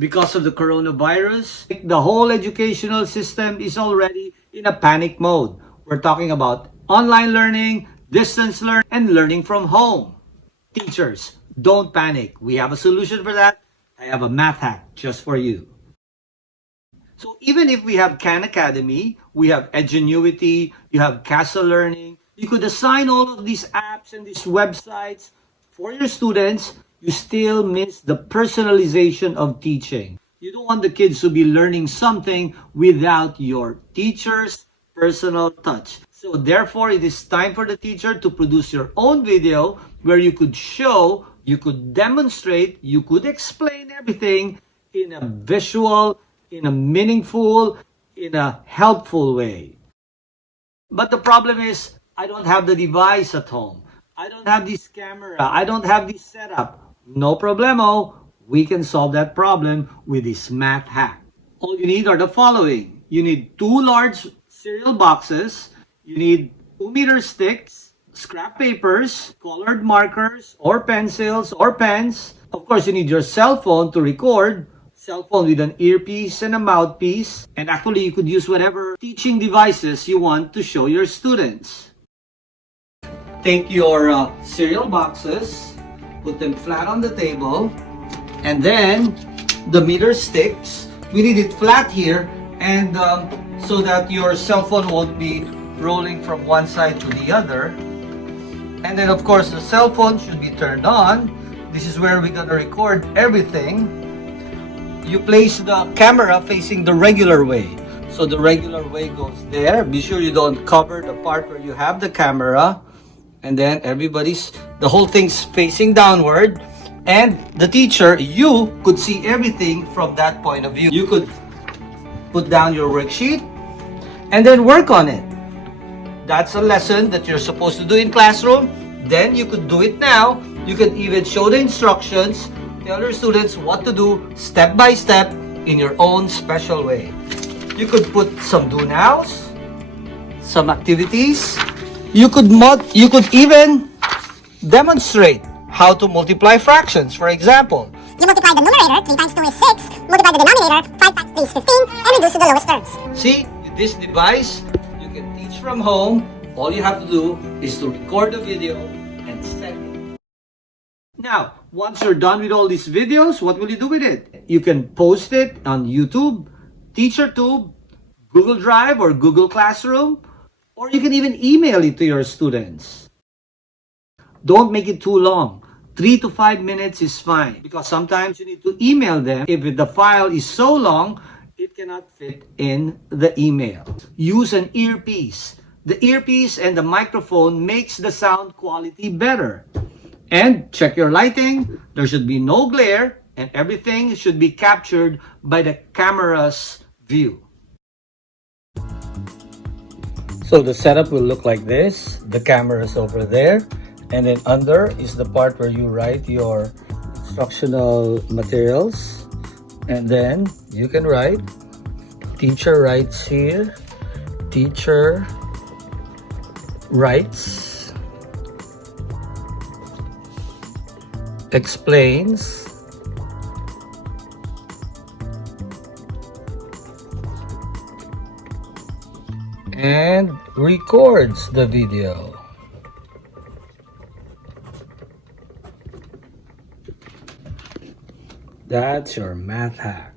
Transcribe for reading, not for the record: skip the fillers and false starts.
because of the coronavirus. The whole educational system is already in a panic mode. We're talking about online learning, distance learning, and learning from home. Teachers, don't panic. We have a solution for that. I have a math hack just for you. So even if we have Khan Academy, we have Edgenuity, you have Castle Learning, you could assign all of these apps and these websites for your students, you still miss the personalization of teaching. You don't want the kids to be learning something without your teacher's personal touch. So therefore, it is time for the teacher to produce your own video where you could show, you could demonstrate, you could explain everything in a visual, in a meaningful, in a helpful way. But the problem is, I don't have the device at home. I don't have this camera. I don't have this setup. No problemo. We can solve that problem with this math hack. All you need are the following. You need 2 large cereal boxes. You need 2-meter sticks, scrap papers, colored markers, or pencils, or pens. Of course, you need your cell phone to record. Cell phone with an earpiece and a mouthpiece. And actually, you could use whatever teaching devices you want to show your students. Take your cereal boxes, put them flat on the table, and then the meter sticks. We need it flat here, and so that your cell phone won't be rolling from one side to the other. And then of course the cell phone should be turned on. This is where we're gonna record everything. You place the camera facing the regular way. So the regular way goes there. Be sure you don't cover the part where you have the camera. And then the whole thing's facing downward. And the teacher, you could see everything from that point of view. You could put down your worksheet and then work on it. That's a lesson that you're supposed to do in classroom. Then you could do it now. You could even show the instructions, tell your students what to do step by step in your own special way. You could put some do-nows, some activities. You could even demonstrate how to multiply fractions. For example, you multiply the numerator, 3 times 2 is 6, multiply the denominator, 5 times 3 is 15, and reduce to the lowest terms. See, with this device, you can teach from home. All you have to do is to record the video and send it. Now, once you're done with all these videos, what will you do with it? You can post it on YouTube, TeacherTube, Google Drive or Google Classroom, or you can even email it to your students. Don't make it too long. 3 to 5 minutes is fine, because sometimes you need to email them. If the file is so long, it cannot fit in the email. Use an earpiece. The earpiece and the microphone makes the sound quality better. And check your lighting. There should be no glare, and everything should be captured by the camera's view. So the setup will look like this. The camera is over there, and then under is the part where you write your instructional materials. And then you can write, teacher writes here, teacher writes, explains, and records the video. That's your math hack.